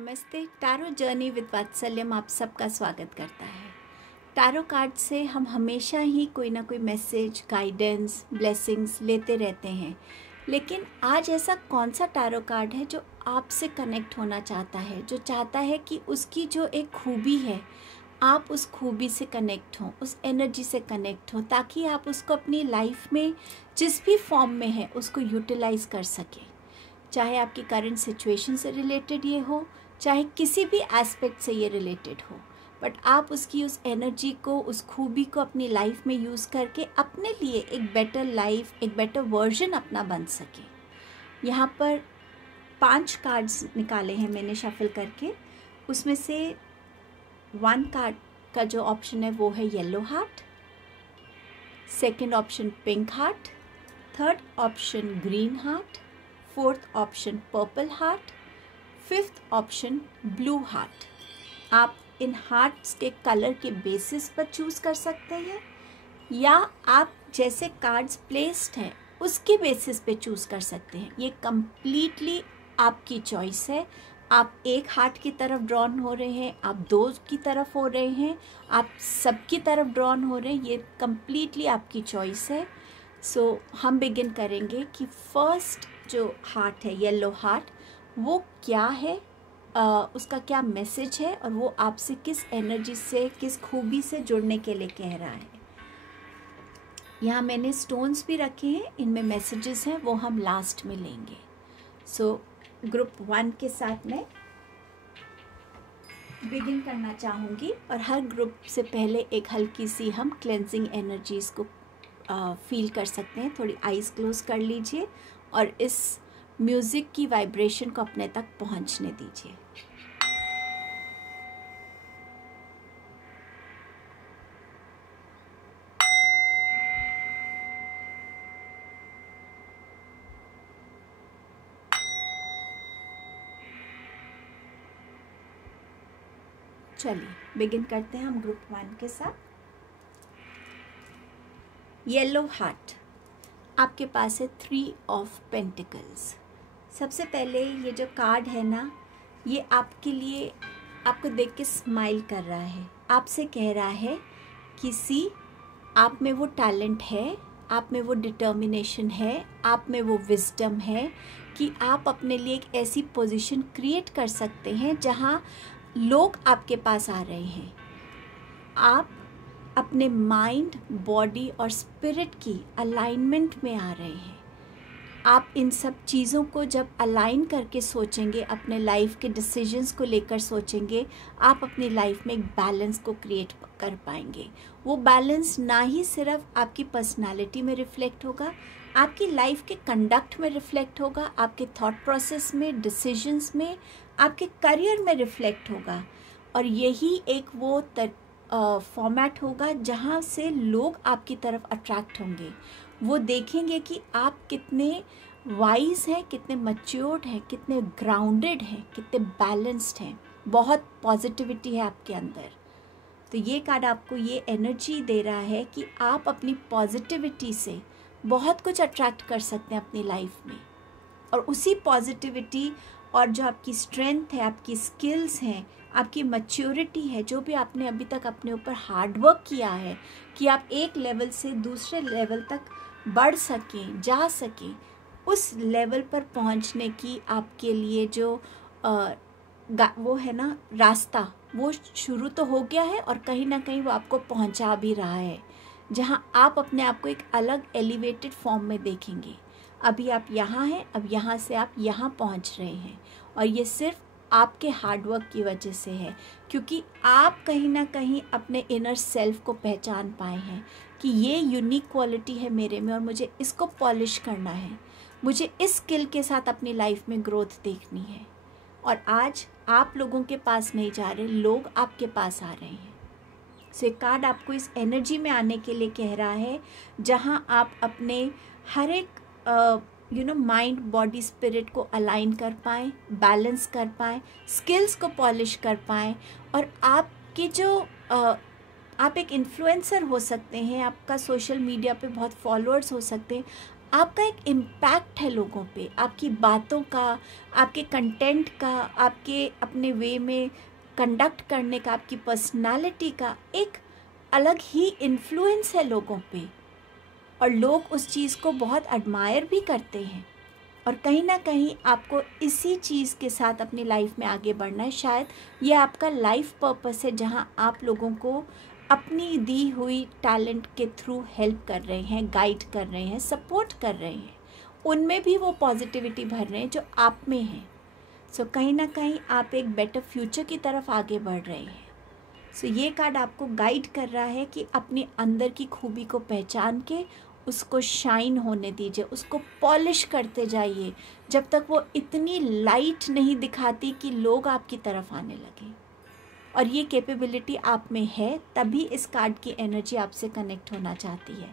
नमस्ते। Tarot journey with वात्सल्यम आप सबका स्वागत करता है। टैरो कार्ड से हम हमेशा ही कोई ना कोई मैसेज, गाइडेंस, ब्लेसिंग्स लेते रहते हैं, लेकिन आज ऐसा कौन सा टैरो कार्ड है जो आपसे कनेक्ट होना चाहता है, जो चाहता है कि उसकी जो एक खूबी है आप उस खूबी से कनेक्ट हों, उस एनर्जी से कनेक्ट हों, ताकि आप उसको अपनी लाइफ में जिस भी फॉर्म में है उसको यूटिलाइज कर सकें। चाहे आपकी करंट सिचुएशन से रिलेटेड ये हो, चाहे किसी भी एस्पेक्ट से ये रिलेटेड हो, बट आप उसकी उस एनर्जी को, उस खूबी को अपनी लाइफ में यूज़ करके अपने लिए एक बेटर लाइफ, एक बेटर वर्जन अपना बन सके। यहाँ पर 5 कार्ड्स निकाले हैं मैंने शफल करके। उसमें से 1 कार्ड का जो ऑप्शन है वो है yellow heart, second option pink heart, third option green heart, fourth option purple heart, fifth option blue heart. आप इन हार्ट्स के कलर के बेसिस पर चूज़ कर सकते हैं, या आप जैसे कार्ड्स प्लेस्ड हैं उसके बेसिस पे चूज़ कर सकते हैं। ये कम्प्लीटली आपकी चॉइस है। आप एक हार्ट की तरफ ड्रॉन हो रहे हैं, आप 2 की तरफ हो रहे हैं, आप सबकी तरफ ड्रॉन हो रहे हैं, ये कम्प्लीटली आपकी चॉइस है। सो हम बिगिन करेंगे कि फर्स्ट जो हार्ट है, येलो हार्ट, वो क्या है, उसका क्या मैसेज है और वो आपसे किस एनर्जी से, किस खूबी से जुड़ने के लिए कह रहा है। यहाँ मैंने स्टोन्स भी रखे हैं, इनमें मैसेजेस हैं, वो हम लास्ट में लेंगे। सो ग्रुप 1 के साथ मैं बिगिन करना चाहूँगी, और हर ग्रुप से पहले एक हल्की सी हम क्लेंजिंग एनर्जीज़ को फील कर सकते हैं। थोड़ी आइज़ क्लोज कर लीजिए और इस म्यूज़िक की वाइब्रेशन को अपने तक पहुंचने दीजिए। चलिए बिगिन करते हैं हम ग्रुप 1 के साथ। येलो हार्ट, आपके पास है 3 ऑफ पेंटिकल्स। सबसे पहले ये जो कार्ड है ना, ये आपके लिए, आपको देख के स्माइल कर रहा है, आपसे कह रहा है कि सी, आप में वो टैलेंट है, आप में वो डिटर्मिनेशन है, आप में वो विजडम है कि आप अपने लिए एक ऐसी पोजीशन क्रिएट कर सकते हैं जहाँ लोग आपके पास आ रहे हैं। आप अपने माइंड, बॉडी और स्पिरिट की अलाइनमेंट में आ रहे हैं। आप इन सब चीज़ों को जब अलाइन करके सोचेंगे, अपने लाइफ के डिसीजंस को लेकर सोचेंगे, आप अपनी लाइफ में एक बैलेंस को क्रिएट कर पाएंगे। वो बैलेंस ना ही सिर्फ आपकी पर्सनालिटी में रिफ्लेक्ट होगा, आपकी लाइफ के कंडक्ट में रिफ्लेक्ट होगा, आपके थॉट प्रोसेस में, डिसीजंस में, आपके करियर में रिफ्लेक्ट होगा। और यही एक वो फॉर्मेट होगा जहाँ से लोग आपकी तरफ अट्रैक्ट होंगे। वो देखेंगे कि आप कितने वाइज हैं, कितने मैच्योर्ड हैं, कितने ग्राउंडेड हैं, कितने बैलेंस्ड हैं, बहुत पॉजिटिविटी है आपके अंदर। तो ये कार्ड आपको ये एनर्जी दे रहा है कि आप अपनी पॉजिटिविटी से बहुत कुछ अट्रैक्ट कर सकते हैं अपनी लाइफ में। और उसी पॉजिटिविटी और जो आपकी स्ट्रेंथ है, आपकी स्किल्स हैं, आपकी मैच्योरिटी है, जो भी आपने अभी तक अपने ऊपर हार्डवर्क किया है कि आप एक लेवल से दूसरे लेवल तक बढ़ सकें, जा सकें, उस लेवल पर पहुंचने की आपके लिए जो वो है ना रास्ता, वो शुरू तो हो गया है और कहीं ना कहीं वो आपको पहुंचा भी रहा है, जहां आप अपने आप को एक अलग एलिवेटेड फॉर्म में देखेंगे। अभी आप यहाँ हैं, अब यहाँ से आप यहाँ पहुँच रहे हैं, और ये सिर्फ आपके हार्डवर्क की वजह से है, क्योंकि आप कहीं ना कहीं अपने इनर सेल्फ को पहचान पाए हैं कि ये यूनिक क्वालिटी है मेरे में और मुझे इसको पॉलिश करना है, मुझे इस स्किल के साथ अपनी लाइफ में ग्रोथ देखनी है। और आज आप लोगों के पास नहीं जा रहे, लोग आपके पास आ रहे हैं। सो ये कार्ड आपको इस एनर्जी में आने के लिए कह रहा है जहाँ आप अपने हर एक माइंड, बॉडी, स्पिरिट को अलाइन कर पाएँ, बैलेंस कर पाएँ, स्किल्स को पॉलिश कर पाएँ, और आपकी जो आप एक इन्फ्लुएंसर हो सकते हैं, आपका सोशल मीडिया पे बहुत फॉलोअर्स हो सकते हैं, आपका एक इम्पैक्ट है लोगों पे, आपकी बातों का, आपके कंटेंट का, आपके अपने वे में कंडक्ट करने का, आपकी पर्सनालिटी का एक अलग ही इन्फ्लुएंस है लोगों पे, और लोग उस चीज़ को बहुत एडमायर भी करते हैं। और कहीं ना कहीं आपको इसी चीज़ के साथ अपनी लाइफ में आगे बढ़ना है। शायद ये आपका लाइफ पर्पस है, जहाँ आप लोगों को अपनी दी हुई टैलेंट के थ्रू हेल्प कर रहे हैं, गाइड कर रहे हैं, सपोर्ट कर रहे हैं, उनमें भी वो पॉजिटिविटी भर रहे हैं जो आप में है। सो कहीं ना कहीं आप एक बेटर फ्यूचर की तरफ आगे बढ़ रहे हैं। सो ये कार्ड आपको गाइड कर रहा है कि अपने अंदर की खूबी को पहचान के उसको शाइन होने दीजिए, उसको पॉलिश करते जाइए जब तक वो इतनी लाइट नहीं दिखाती कि लोग आपकी तरफ आने लगे। और ये कैपेबिलिटी आप में है, तभी इस कार्ड की एनर्जी आपसे कनेक्ट होना चाहती है।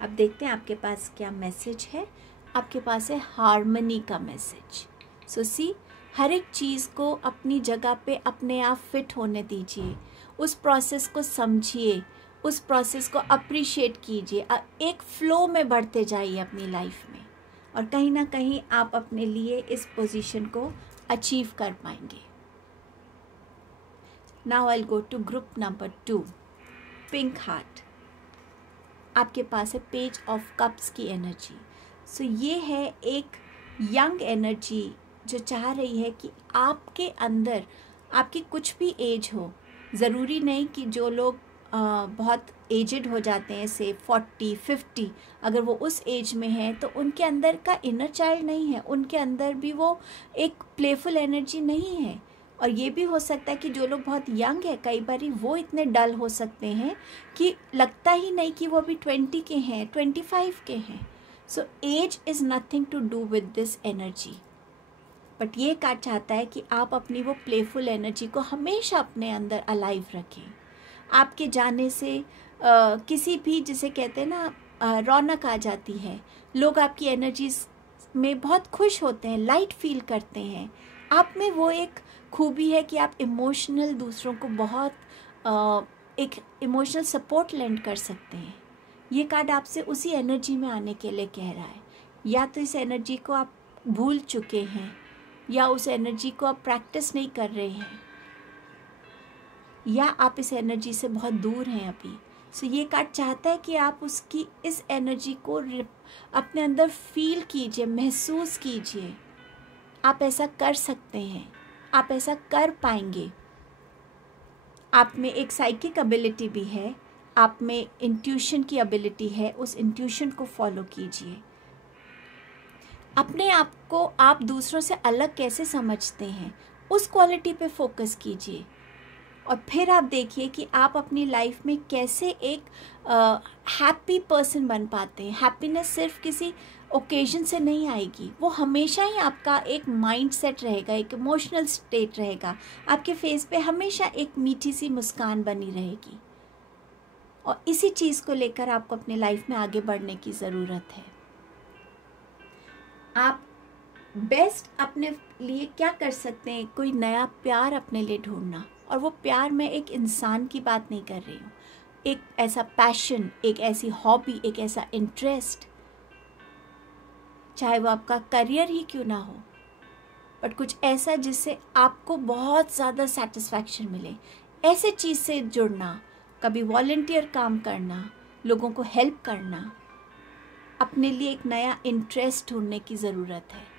अब देखते हैं आपके पास क्या मैसेज है। आपके पास है हार्मनी का मैसेज। सो सी, हर एक चीज़ को अपनी जगह पे अपने आप फिट होने दीजिए, उस प्रोसेस को समझिए, उस प्रोसेस को अप्रिशिएट कीजिए, एक फ्लो में बढ़ते जाइए अपनी लाइफ में, और कहीं ना कहीं आप अपने लिए इस पोजीशन को अचीव कर पाएंगे। Now I will go to group number 2, pink heart. आपके पास है पेज ऑफ कप्स की एनर्जी। सो ये है एक यंग एनर्जी जो चाह रही है कि आपके अंदर, आपकी कुछ भी एज हो, ज़रूरी नहीं कि जो लोग बहुत एजड हो जाते हैं, से 40-50, अगर वो उस एज में हैं तो उनके अंदर का इनर चाइल्ड नहीं है, उनके अंदर भी वो एक प्लेफुल एनर्जी नहीं है। और ये भी हो सकता है कि जो लोग बहुत यंग है, कई बार वो इतने डल हो सकते हैं कि लगता ही नहीं कि वो अभी 20 के हैं, 25 के हैं। So age is nothing to do with this energy. But ये कार्ड चाहता है कि आप अपनी वो प्लेफुल एनर्जी को हमेशा अपने अंदर अलाइव रखें। आपके जाने से किसी भी, जिसे कहते हैं ना, रौनक आ जाती है, लोग आपकी एनर्जीज में बहुत खुश होते हैं, लाइट फील करते हैं। आप में वो एक खूबी है कि आप इमोशनल, दूसरों को बहुत एक इमोशनल सपोर्ट लेंड कर सकते हैं। ये कार्ड आपसे उसी एनर्जी में आने के लिए कह रहा है। या तो इस एनर्जी को आप भूल चुके हैं, या उस एनर्जी को आप प्रैक्टिस नहीं कर रहे हैं, या आप इस एनर्जी से बहुत दूर हैं अभी। सो ये कार्ड चाहता है कि आप उसकी इस एनर्जी को अपने अंदर फील कीजिए, महसूस कीजिए। आप ऐसा कर सकते हैं, आप ऐसा कर पाएंगे। आप में एक साइकिक एबिलिटी भी है, आप में इंट्यूशन की एबिलिटी है, उस इंट्यूशन को फॉलो कीजिए। अपने आप को आप दूसरों से अलग कैसे समझते हैं, उस क्वालिटी पे फोकस कीजिए, और फिर आप देखिए कि आप अपनी लाइफ में कैसे एक हैप्पी पर्सन बन पाते हैं। हैप्पीनेस सिर्फ किसी ओकेजन से नहीं आएगी, वो हमेशा ही आपका एक माइंड सेट रहेगा, एक इमोशनल स्टेट रहेगा। आपके फेस पे हमेशा एक मीठी सी मुस्कान बनी रहेगी, और इसी चीज़ को लेकर आपको अपनी लाइफ में आगे बढ़ने की ज़रूरत है। आप बेस्ट अपने लिए क्या कर सकते हैं? कोई नया प्यार अपने लिए ढूंढना, और वो प्यार में एक इंसान की बात नहीं कर रही हूँ, एक ऐसा पैशन, एक ऐसी हॉबी, एक ऐसा इंटरेस्ट, चाहे वो आपका करियर ही क्यों ना हो, बट कुछ ऐसा जिससे आपको बहुत ज़्यादा सेटिस्फैक्शन मिले। ऐसे चीज़ से जुड़ना, कभी वॉलंटियर काम करना, लोगों को हेल्प करना, अपने लिए एक नया इंटरेस्ट ढूंढने की ज़रूरत है।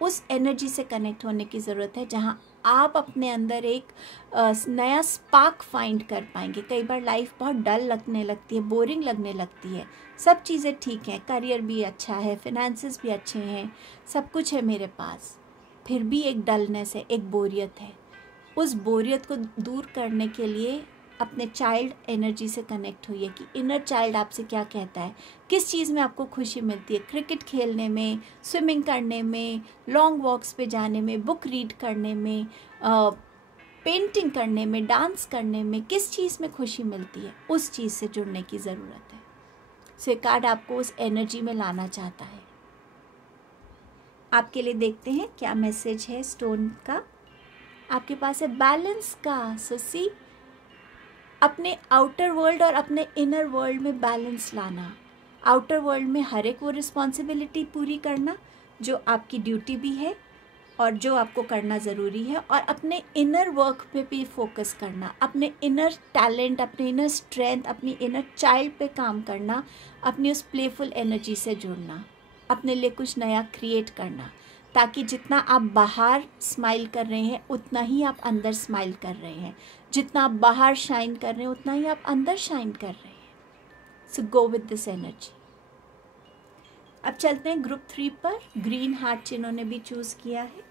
उस एनर्जी से कनेक्ट होने की ज़रूरत है जहाँ आप अपने अंदर एक नया स्पार्क फाइंड कर पाएंगे। कई बार लाइफ बहुत डल लगने लगती है, बोरिंग लगने लगती है। सब चीज़ें ठीक हैं, करियर भी अच्छा है, फिनेंसेस भी अच्छे हैं, सब कुछ है मेरे पास, फिर भी एक डलनेस है, एक बोरियत है। उस बोरियत को दूर करने के लिए अपने चाइल्ड एनर्जी से कनेक्ट होइए कि इनर चाइल्ड आपसे क्या कहता है, किस चीज़ में आपको खुशी मिलती है। क्रिकेट खेलने में, स्विमिंग करने में, लॉन्ग वॉक्स पे जाने में, बुक रीड करने में, पेंटिंग करने में, डांस करने में, किस चीज़ में खुशी मिलती है, उस चीज़ से जुड़ने की ज़रूरत है। सो ये कार्ड आपको उस एनर्जी में लाना चाहता है। आपके लिए देखते हैं क्या मैसेज है स्टोन का। आपके पास है बैलेंस का। सो सी, अपने आउटर वर्ल्ड और अपने इनर वर्ल्ड में बैलेंस लाना। आउटर वर्ल्ड में हर एक वो रिस्पॉन्सिबिलिटी पूरी करना जो आपकी ड्यूटी भी है और जो आपको करना ज़रूरी है, और अपने इनर वर्क पे भी फोकस करना, अपने इनर टैलेंट, अपने इनर स्ट्रेंथ, अपनी इनर चाइल्ड पे काम करना, अपनी उस प्लेफुल एनर्जी से जुड़ना, अपने लिए कुछ नया क्रिएट करना, ताकि जितना आप बाहर स्माइल कर रहे हैं उतना ही आप अंदर स्माइल कर रहे हैं, जितना आप बाहर शाइन कर रहे हैं उतना ही आप अंदर शाइन कर रहे हैं। सो गो विद दिस एनर्जी। अब चलते हैं ग्रुप 3 पर। ग्रीन हार्ट जिन्होंने भी चूज किया है,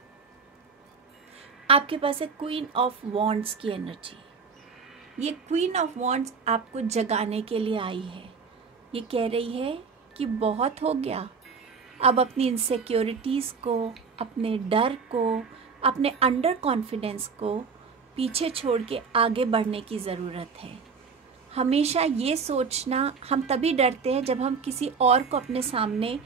आपके पास है क्वीन ऑफ वॉन्ड्स की एनर्जी। ये क्वीन ऑफ वॉन्ड्स आपको जगाने के लिए आई है। ये कह रही है कि बहुत हो गया, अब अपनी इनसिक्योरिटीज़ को, अपने डर को, अपने अंडर कॉन्फिडेंस को पीछे छोड़ के आगे बढ़ने की ज़रूरत है। हमेशा ये सोचना, हम तभी डरते हैं जब हम किसी और को अपने सामने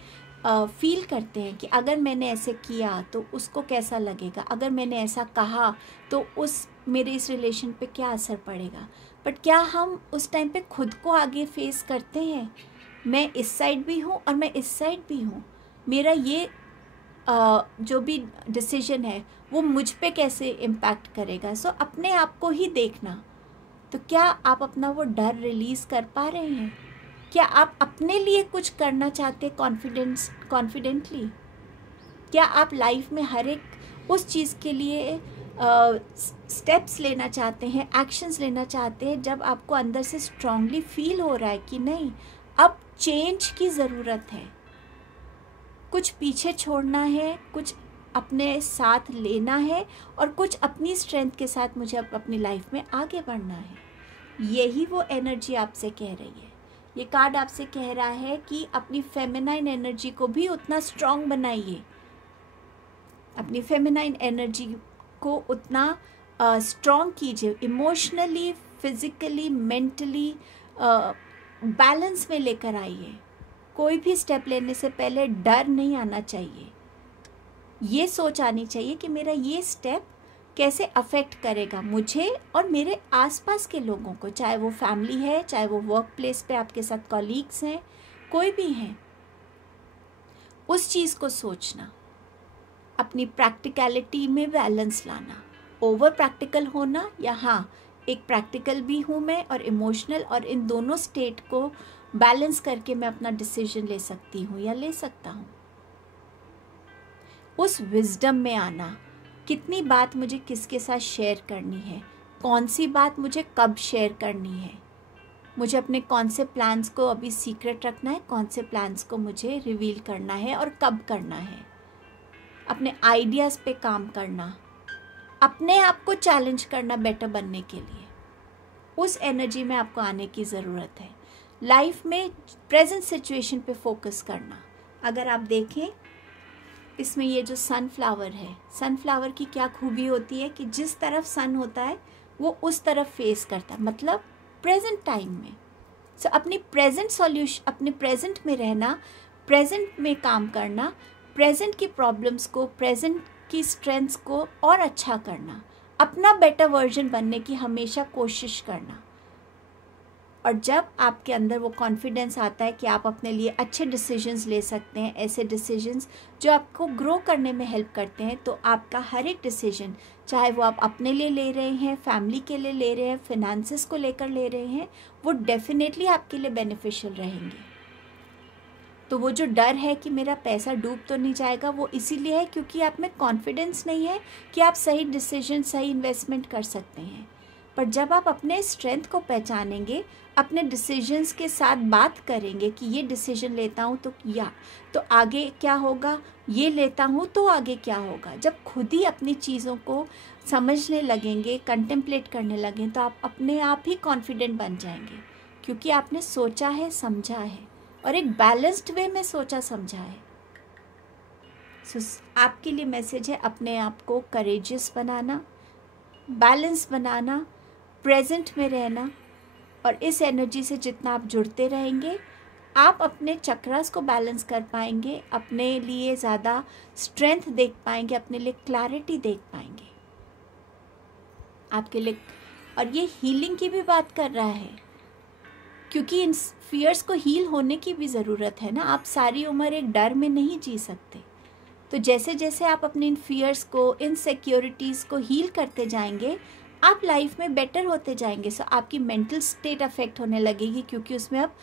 फील करते हैं कि अगर मैंने ऐसे किया तो उसको कैसा लगेगा, अगर मैंने ऐसा कहा तो मेरे इस रिलेशन पे क्या असर पड़ेगा। बट क्या हम उस टाइम पे खुद को आगे फेस करते हैं? मैं इस साइड भी हूँ और मैं इस साइड भी हूँ, मेरा ये जो भी डिसीजन है वो मुझ पे कैसे इम्पैक्ट करेगा। सो अपने आप को ही देखना। तो क्या आप अपना वो डर रिलीज़ कर पा रहे हैं? क्या आप अपने लिए कुछ करना चाहते हैं कॉन्फिडेंटली? क्या आप लाइफ में हर एक उस चीज़ के लिए स्टेप्स लेना चाहते हैं, एक्शंस लेना चाहते हैं जब आपको अंदर से स्ट्रांगली फील हो रहा है कि नहीं, अब चेंज की ज़रूरत है, कुछ पीछे छोड़ना है, कुछ अपने साथ लेना है और कुछ अपनी स्ट्रेंथ के साथ मुझे अपनी लाइफ में आगे बढ़ना है। यही वो एनर्जी आपसे कह रही है। ये कार्ड आपसे कह रहा है कि अपनी फेमिनाइन एनर्जी को भी उतना स्ट्रांग बनाइए, अपनी फेमिनाइन एनर्जी को उतना स्ट्रांग कीजिए, इमोशनली, फिजिकली, मेंटली बैलेंस में लेकर आइए। कोई भी स्टेप लेने से पहले डर नहीं आना चाहिए, ये सोच आनी चाहिए कि मेरा ये स्टेप कैसे अफेक्ट करेगा मुझे और मेरे आसपास के लोगों को, चाहे वो फैमिली है, चाहे वो वर्क प्लेस पे आपके साथ कॉलीग्स हैं, कोई भी हैं। उस चीज़ को सोचना, अपनी प्रैक्टिकलिटी में बैलेंस लाना, ओवर प्रैक्टिकल होना या हाँ एक प्रैक्टिकल भी हूँ मैं और इमोशनल, और इन दोनों स्टेट को बैलेंस करके मैं अपना डिसीजन ले सकती हूँ या ले सकता हूँ। उस विजडम में आना, कितनी बात मुझे किसके साथ शेयर करनी है, कौन सी बात मुझे कब शेयर करनी है, मुझे अपने कौन से प्लान्स को अभी सीक्रेट रखना है, कौन से प्लान्स को मुझे रिवील करना है और कब करना है। अपने आइडियाज़ पे काम करना, अपने आप को चैलेंज करना बेटर बनने के लिए, उस एनर्जी में आपको आने की ज़रूरत है। लाइफ में प्रेजेंट सिचुएशन पे फोकस करना। अगर आप देखें इसमें ये जो सनफ्लावर है, सनफ्लावर की क्या खूबी होती है कि जिस तरफ सन होता है वो उस तरफ फेस करता है, मतलब प्रेजेंट टाइम में। सो अपनी प्रेजेंट सॉल्यूशन, अपने प्रेजेंट में रहना, प्रेजेंट में काम करना, प्रेजेंट की प्रॉब्लम्स को, प्रेजेंट की स्ट्रेंथ्स को और अच्छा करना, अपना बेटर वर्जन बनने की हमेशा कोशिश करना। और जब आपके अंदर वो कॉन्फिडेंस आता है कि आप अपने लिए अच्छे डिसीजंस ले सकते हैं, ऐसे डिसीजंस जो आपको ग्रो करने में हेल्प करते हैं, तो आपका हर एक डिसीजन, चाहे वो आप अपने लिए ले रहे हैं, फैमिली के लिए ले रहे हैं, फिनेंसेस को लेकर ले रहे हैं, वो डेफिनेटली आपके लिए बेनिफिशियल रहेंगे। तो वो जो डर है कि मेरा पैसा डूब तो नहीं जाएगा, वो इसीलिए है क्योंकि आप में कॉन्फिडेंस नहीं है कि आप सही डिसीजन, सही इन्वेस्टमेंट कर सकते हैं। पर जब आप अपने स्ट्रेंथ को पहचानेंगे, अपने डिसीजंस के साथ बात करेंगे कि ये डिसीजन लेता हूँ तो आगे क्या होगा, ये लेता हूँ तो आगे क्या होगा, जब खुद ही अपनी चीज़ों को समझने लगेंगे, कंटेम्पलेट करने लगें, तो आप अपने आप ही कॉन्फिडेंट बन जाएंगे, क्योंकि आपने सोचा है, समझा है और एक बैलेंस्ड वे में सोचा समझा है। आपके लिए मैसेज है अपने आप को करेजियस बनाना, बैलेंस बनाना, प्रेजेंट में रहना, और इस एनर्जी से जितना आप जुड़ते रहेंगे, आप अपने चक्रास को बैलेंस कर पाएंगे, अपने लिए ज़्यादा स्ट्रेंथ देख पाएंगे, अपने लिए क्लैरिटी देख पाएंगे आपके लिए। और ये हीलिंग की भी बात कर रहा है। क्योंकि इन फियर्स को हील होने की भी ज़रूरत है ना। आप सारी उम्र एक डर में नहीं जी सकते। तो जैसे जैसे आप अपने इन फियर्स को, इनसिक्योरिटीज़ को हील करते जाएंगे, आप लाइफ में बेटर होते जाएंगे। सो आपकी मेंटल स्टेट अफेक्ट होने लगेगी, क्योंकि उसमें अब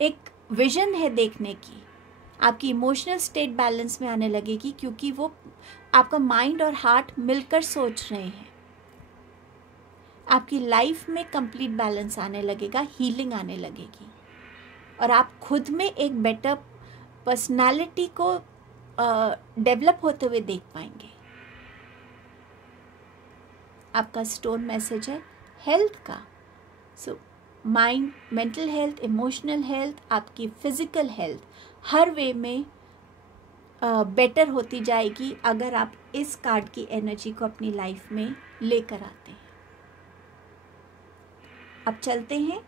एक विजन है देखने की। आपकी इमोशनल स्टेट बैलेंस में आने लगेगी, क्योंकि वो आपका माइंड और हार्ट मिलकर सोच रहे हैं। आपकी लाइफ में कंप्लीट बैलेंस आने लगेगा, हीलिंग आने लगेगी, और आप खुद में एक बेटर पर्सनालिटी को डेवलप होते हुए देख पाएंगे। आपका स्टोन मैसेज है हेल्थ का। So mind, mental health, emotional health, आपकी फिजिकल हेल्थ हर वे में बेटर होती जाएगी अगर आप इस कार्ड की एनर्जी को अपनी लाइफ में लेकर आते हैं। अब चलते हैं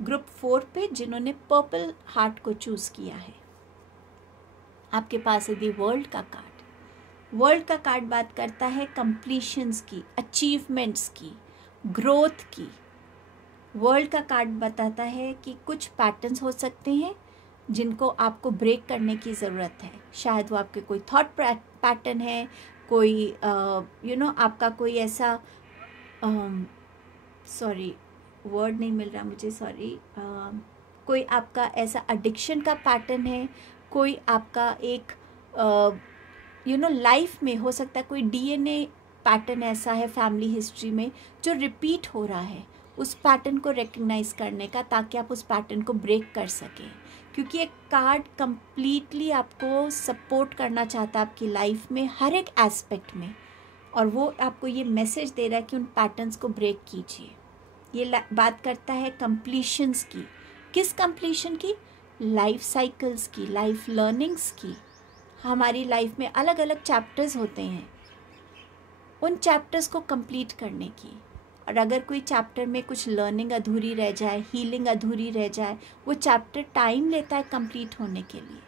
ग्रुप 4 पे, जिन्होंने पर्पल हार्ट को चूज किया है। आपके पास है दी वर्ल्ड का कार्ड। वर्ल्ड का कार्ड बात करता है कंप्लीशंस की, अचीवमेंट्स की, ग्रोथ की। वर्ल्ड का कार्ड बताता है कि कुछ पैटर्न्स हो सकते हैं जिनको आपको ब्रेक करने की ज़रूरत है। शायद वो आपके कोई थॉट पैटर्न है, कोई आपका कोई ऐसा वर्ड नहीं मिल रहा मुझे, कोई आपका ऐसा एडिक्शन का पैटर्न है, कोई आपका एक लाइफ में हो सकता है कोई डीएनए पैटर्न ऐसा है फैमिली हिस्ट्री में जो रिपीट हो रहा है। उस पैटर्न को रिकग्नाइज करने का, ताकि आप उस पैटर्न को ब्रेक कर सकें, क्योंकि एक कार्ड कंप्लीटली आपको सपोर्ट करना चाहता है आपकी लाइफ में हर एक एस्पेक्ट में, और वो आपको ये मैसेज दे रहा है कि उन पैटर्न्स को ब्रेक कीजिए। ये बात करता है कंप्लीशंस की। किस कंप्लीशन की? लाइफ साइकिल्स की, लाइफ लर्निंग्स की। हमारी लाइफ में अलग अलग चैप्टर्स होते हैं, उन चैप्टर्स को कंप्लीट करने की। और अगर कोई चैप्टर में कुछ लर्निंग अधूरी रह जाए, हीलिंग अधूरी रह जाए, वो चैप्टर टाइम लेता है कंप्लीट होने के लिए।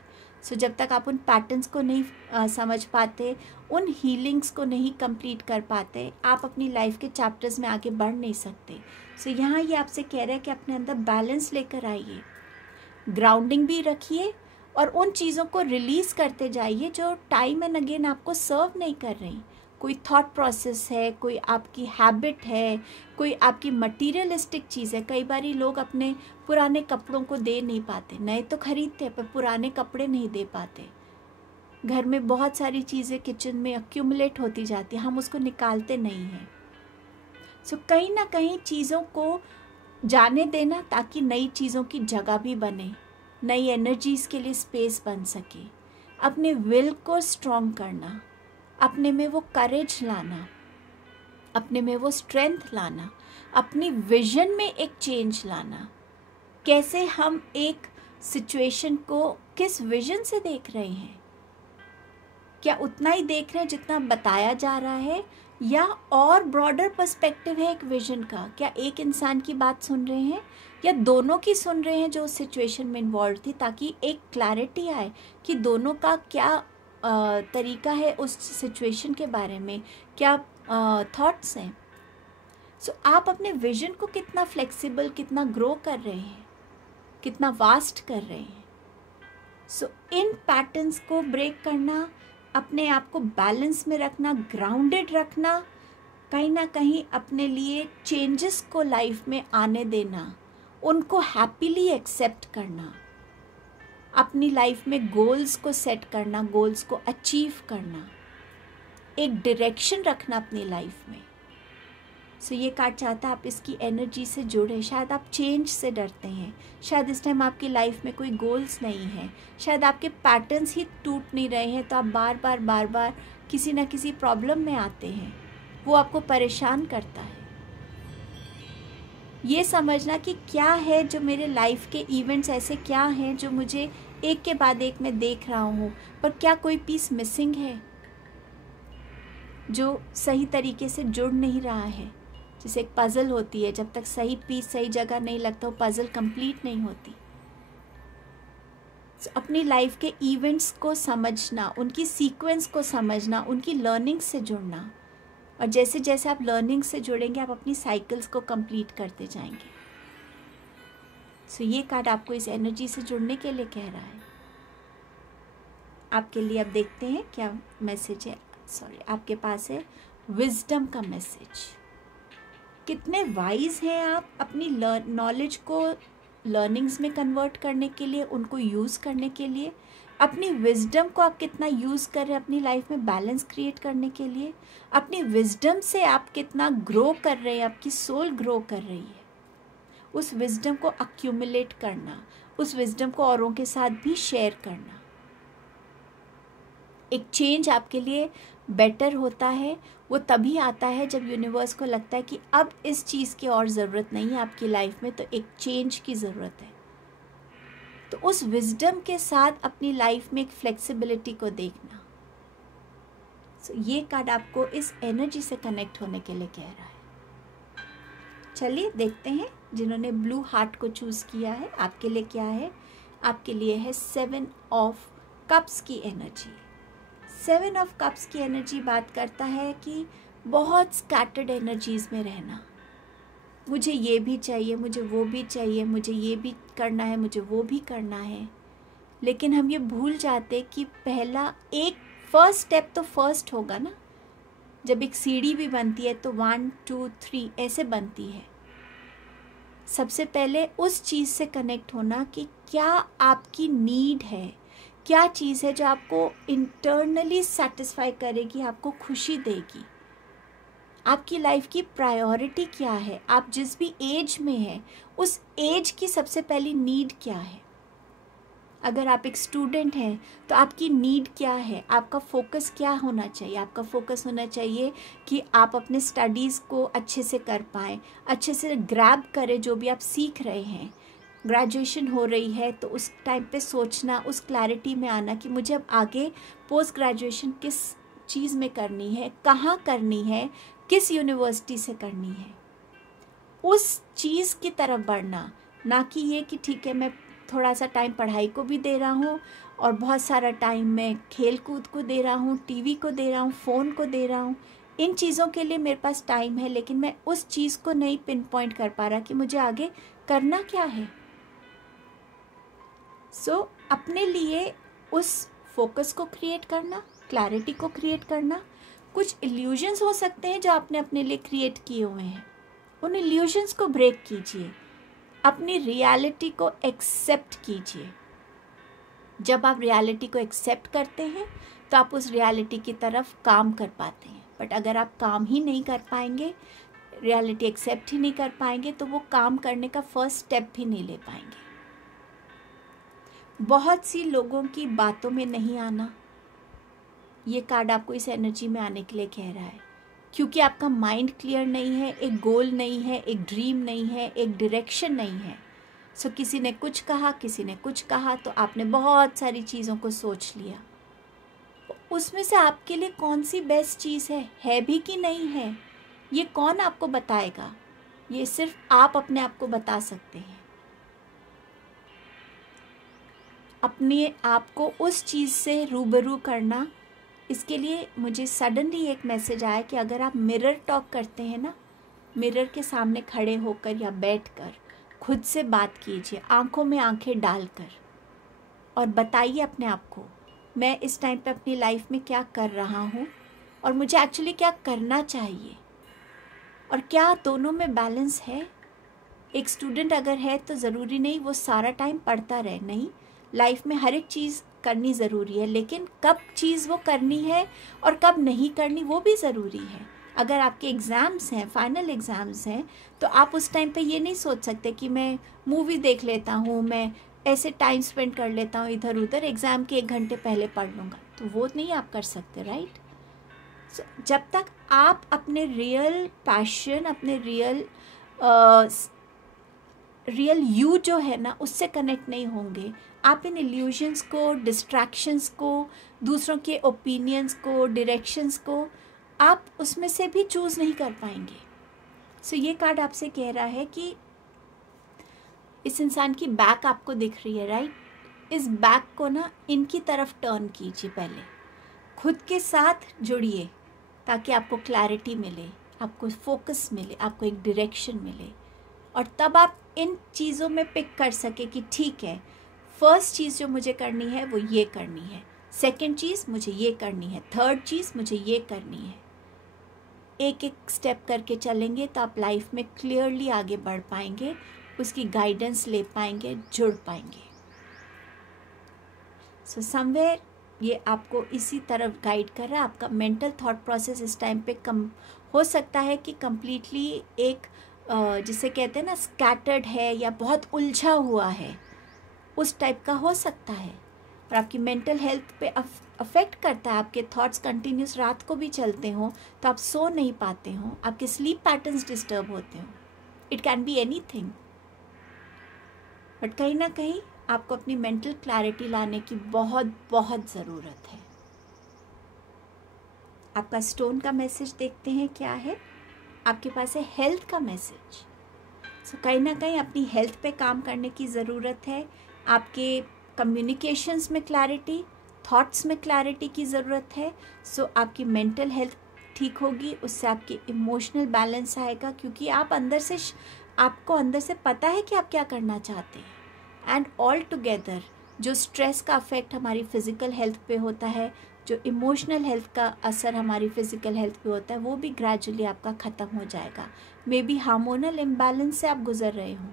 सो जब तक आप उन पैटर्न्स को नहीं समझ पाते, उन हीलिंग्स को नहीं कंप्लीट कर पाते, आप अपनी लाइफ के चैप्टर्स में आगे बढ़ नहीं सकते। सो यहाँ ये आपसे कह रहा है कि अपने अंदर बैलेंस लेकर आइए, ग्राउंडिंग भी रखिए, और उन चीज़ों को रिलीज़ करते जाइए जो टाइम एंड अगेन आपको सर्व नहीं कर रही। कोई थॉट प्रोसेस है, कोई आपकी हैबिट है, कोई आपकी मटीरियलिस्टिक चीज़ है। कई बार लोग अपने पुराने कपड़ों को दे नहीं पाते, नए तो खरीदते पर पुराने कपड़े नहीं दे पाते। घर में बहुत सारी चीज़ें किचन में अक्यूमुलेट होती जाती हैं, हम उसको निकालते नहीं हैं। सो कहीं ना कहीं चीज़ों को जाने देना, ताकि नई चीज़ों की जगह भी बने, नई एनर्जीज़ के लिए स्पेस बन सके। अपने विल को स्ट्रॉन्ग करना, अपने में वो करेज लाना, अपने में वो स्ट्रेंथ लाना, अपनी विजन में एक चेंज लाना। कैसे हम एक सिचुएशन को किस विजन से देख रहे हैं? क्या उतना ही देख रहे हैं जितना बताया जा रहा है, या और ब्रॉडर पर्सपेक्टिव है एक विजन का? क्या एक इंसान की बात सुन रहे हैं, या दोनों की सुन रहे हैं जो उस सिचुएशन में इन्वॉल्व थी, ताकि एक क्लैरिटी आए कि दोनों का क्या तरीका है उस सिचुएशन के बारे में, क्या थॉट्स हैं। सो आप अपने विजन को कितना फ्लेक्सिबल, कितना ग्रो कर रहे हैं, कितना वास्ट कर रहे हैं। सो इन पैटर्न्स को ब्रेक करना, अपने आप को बैलेंस में रखना, ग्राउंडेड रखना, कहीं ना कहीं अपने लिए चेंजेस को लाइफ में आने देना, उनको हैप्पीली एक्सेप्ट करना, अपनी लाइफ में गोल्स को सेट करना, गोल्स को अचीव करना, एक डायरेक्शन रखना अपनी लाइफ में। सो ये कार्ड चाहता है आप इसकी एनर्जी से जुड़े। शायद आप चेंज से डरते हैं, शायद इस टाइम आपकी लाइफ में कोई गोल्स नहीं है, शायद आपके पैटर्न्स ही टूट नहीं रहे हैं, तो आप बार बार किसी ना किसी प्रॉब्लम में आते हैं, वो आपको परेशान करता है। ये समझना कि क्या है जो मेरे लाइफ के इवेंट्स ऐसे क्या हैं जो मुझे एक के बाद एक मैं देख रहा हूँ, पर क्या कोई पीस मिसिंग है जो सही तरीके से जुड़ नहीं रहा है। जैसे एक पज़ल होती है, जब तक सही पीस सही जगह नहीं लगता वो पज़ल कंप्लीट नहीं होती। अपनी लाइफ के इवेंट्स को समझना, उनकी सीक्वेंस को समझना, उनकी लर्निंग से जुड़ना, और जैसे जैसे आप लर्निंग से जुड़ेंगे आप अपनी साइकिल्स को कंप्लीट करते जाएंगे। सो ये कार्ड आपको इस एनर्जी से जुड़ने के लिए कह रहा है। आपके लिए अब देखते हैं क्या मैसेज है। आपके पास है विजडम का मैसेज। कितने वाइज हैं आप अपनी नॉलेज को लर्निंग्स में कन्वर्ट करने के लिए, उनको यूज़ करने के लिए। अपनी विजडम को आप कितना यूज़ कर रहे हैं अपनी लाइफ में बैलेंस क्रिएट करने के लिए। अपनी विजडम से आप कितना ग्रो कर रहे हैं, आपकी सोल ग्रो कर रही है। उस विजडम को अक्यूमुलेट करना, उस विजडम को औरों के साथ भी शेयर करना। एक चेंज आपके लिए बेटर होता है, वो तभी आता है जब यूनिवर्स को लगता है कि अब इस चीज़ की और ज़रूरत नहीं है आपकी लाइफ में, तो एक चेंज की ज़रूरत है। तो उस विजडम के साथ अपनी लाइफ में एक फ्लेक्सिबिलिटी को देखना। ये कार्ड आपको इस एनर्जी से कनेक्ट होने के लिए कह रहा है। चलिए देखते हैं जिन्होंने ब्लू हार्ट को चूज़ किया है आपके लिए क्या है। आपके लिए है 7 ऑफ कप्स की एनर्जी। 7 ऑफ कप्स की एनर्जी बात करता है कि बहुत स्कैटर्ड एनर्जीज़ में रहना। मुझे ये भी चाहिए, मुझे वो भी चाहिए, मुझे ये भी करना है, मुझे वो भी करना है। लेकिन हम ये भूल जाते कि पहला एक फर्स्ट स्टेप तो फर्स्ट होगा ना। जब एक सीढ़ी भी बनती है तो 1 2 3 ऐसे बनती है। सबसे पहले उस चीज़ से कनेक्ट होना कि क्या आपकी नीड है, क्या चीज़ है जो आपको इंटरनली सेटिस्फाई करेगी, आपको खुशी देगी। आपकी लाइफ की प्रायोरिटी क्या है, आप जिस भी एज में हैं उस एज की सबसे पहली नीड क्या है। अगर आप एक स्टूडेंट हैं तो आपकी नीड क्या है, आपका फोकस क्या होना चाहिए। आपका फोकस होना चाहिए कि आप अपने स्टडीज़ को अच्छे से कर पाएँ, अच्छे से ग्रैब करें जो भी आप सीख रहे हैं। ग्रेजुएशन हो रही है तो उस टाइम पे सोचना, उस क्लैरिटी में आना कि मुझे अब आगे पोस्ट ग्रेजुएशन किस चीज़ में करनी है, कहाँ करनी है, किस यूनिवर्सिटी से करनी है। उस चीज़ की तरफ बढ़ना, ना कि ये कि ठीक है मैं थोड़ा सा टाइम पढ़ाई को भी दे रहा हूँ और बहुत सारा टाइम मैं खेल कूद को दे रहा हूँ, टीवी को दे रहा हूँ, फ़ोन को दे रहा हूँ। इन चीज़ों के लिए मेरे पास टाइम है, लेकिन मैं उस चीज़ को नहीं पिन पॉइंट कर पा रहा कि मुझे आगे करना क्या है। अपने लिए उस फोकस को क्रिएट करना, क्लैरिटी को क्रिएट करना। कुछ इल्यूजन्स हो सकते हैं जो आपने अपने लिए क्रिएट किए हुए हैं, उन इल्यूजन्स को ब्रेक कीजिए, अपनी रियलिटी को एक्सेप्ट कीजिए। जब आप रियलिटी को एक्सेप्ट करते हैं तो आप उस रियलिटी की तरफ काम कर पाते हैं। बट अगर आप काम ही नहीं कर पाएंगे, रियलिटी एक्सेप्ट ही नहीं कर पाएंगे, तो वो काम करने का फर्स्ट स्टेप भी नहीं ले पाएंगे। बहुत सी लोगों की बातों में नहीं आना, ये कार्ड आपको इस एनर्जी में आने के लिए कह रहा है, क्योंकि आपका माइंड क्लियर नहीं है, एक गोल नहीं है, एक ड्रीम नहीं है, एक डायरेक्शन नहीं है। किसी ने कुछ कहा, किसी ने कुछ कहा, तो आपने बहुत सारी चीज़ों को सोच लिया। उसमें से आपके लिए कौन सी बेस्ट चीज़ है भी कि नहीं है, ये कौन आपको बताएगा। ये सिर्फ आप अपने आप को बता सकते हैं। अपने आप को उस चीज़ से रूबरू करना, इसके लिए मुझे सडनली एक मैसेज आया कि अगर आप मिरर टॉक करते हैं ना, मिरर के सामने खड़े होकर या बैठकर खुद से बात कीजिए, आंखों में आंखें डालकर, और बताइए अपने आप को मैं इस टाइम पे अपनी लाइफ में क्या कर रहा हूँ और मुझे एक्चुअली क्या करना चाहिए, और क्या दोनों में बैलेंस है। एक स्टूडेंट अगर है तो ज़रूरी नहीं वो सारा टाइम पढ़ता रहे, नहीं, लाइफ में हर एक चीज़ करनी ज़रूरी है, लेकिन कब चीज़ वो करनी है और कब नहीं करनी वो भी ज़रूरी है। अगर आपके एग्ज़ाम्स हैं, फाइनल एग्ज़ाम्स हैं, तो आप उस टाइम पे ये नहीं सोच सकते कि मैं मूवी देख लेता हूँ, मैं ऐसे टाइम स्पेंड कर लेता हूँ इधर उधर, एग्ज़ाम के 1 घंटे पहले पढ़ लूँगा, तो वो नहीं आप कर सकते, राइट। जब तक आप अपने रियल पैशन, अपने रियल यू जो है ना, उससे कनेक्ट नहीं होंगे, आप इन इल्यूजन्स को, डिस्ट्रैक्शंस को, दूसरों के ओपिनियंस को, डायरेक्शंस को, आप उसमें से भी चूज़ नहीं कर पाएंगे। ये कार्ड आपसे कह रहा है कि इस इंसान की बैक आपको दिख रही है, राइट। इस बैक को ना इनकी तरफ टर्न कीजिए, पहले खुद के साथ जुड़िए ताकि आपको क्लैरिटी मिले, आपको फोकस मिले, आपको एक डायरेक्शन मिले। और तब आप इन चीज़ों में पिक कर सके कि ठीक है, फर्स्ट चीज़ जो मुझे करनी है वो ये करनी है, सेकंड चीज़ मुझे ये करनी है, थर्ड चीज़ मुझे ये करनी है। एक एक स्टेप करके चलेंगे तो आप लाइफ में क्लियरली आगे बढ़ पाएंगे, उसकी गाइडेंस ले पाएंगे, जुड़ पाएंगे। सो समवेयर ये आपको इसी तरफ गाइड कर रहा है। आपका मेंटल थॉट प्रोसेस इस टाइम पे कम हो सकता है कि कम्प्लीटली एक जिसे कहते हैं ना स्कैटर्ड है या बहुत उलझा हुआ है, उस टाइप का हो सकता है। और आपकी मेंटल हेल्थ पे अफेक्ट करता है। आपके थॉट्स कंटिन्यूस रात को भी चलते हों तो आप सो नहीं पाते हों, आपके स्लीप पैटर्न्स डिस्टर्ब होते हों, it can be anything. But कहीं ना कहीं आपको अपनी मेंटल क्लैरिटी लाने की बहुत बहुत ज़रूरत है। आपका स्टोन का मैसेज देखते हैं क्या है। आपके पास है हेल्थ का मैसेज। सो कहीं ना कहीं अपनी हेल्थ पे काम करने की ज़रूरत है। आपके कम्युनिकेशंस में क्लैरिटी, थॉट्स में क्लैरिटी की ज़रूरत है। सो आपकी मेंटल हेल्थ ठीक होगी, उससे आपकी इमोशनल बैलेंस आएगा, क्योंकि आपको अंदर से पता है कि आप क्या करना चाहते हैं। एंड ऑल टुगेदर जो स्ट्रेस का अफेक्ट हमारी फिज़िकल हेल्थ पे होता है, जो इमोशनल हेल्थ का असर हमारी फिज़िकल हेल्थ पे होता है, वो भी ग्रेजुअली आपका ख़त्म हो जाएगा। मे बी हार्मोनल इम्बैलेंस से आप गुजर रहे हो,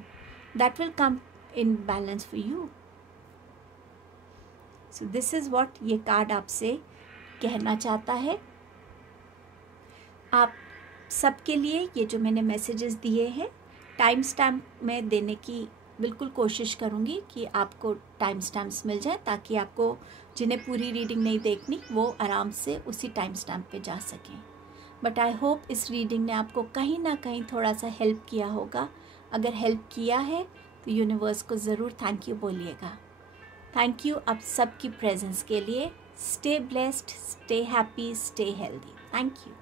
that will come in balance for you. So this is what ये कार्ड आपसे कहना चाहता है। आप सबके लिए ये जो मैंने मैसेजेस दिए हैं टाइम स्टैम्प में देने की बिल्कुल कोशिश करूँगी कि आपको टाइम स्टैम्प्स मिल जाए, ताकि आपको जिन्हें पूरी रीडिंग नहीं देखनी वो आराम से उसी टाइम स्टैम्प पे जा सकें। बट आई होप इस रीडिंग ने आपको कहीं ना कहीं थोड़ा सा हेल्प किया होगा। अगर हेल्प किया है तो यूनिवर्स को ज़रूर थैंक यू बोलिएगा। थैंक यू आप सबकी प्रेजेंस के लिए। Stay blessed, stay happy, stay healthy. Thank you.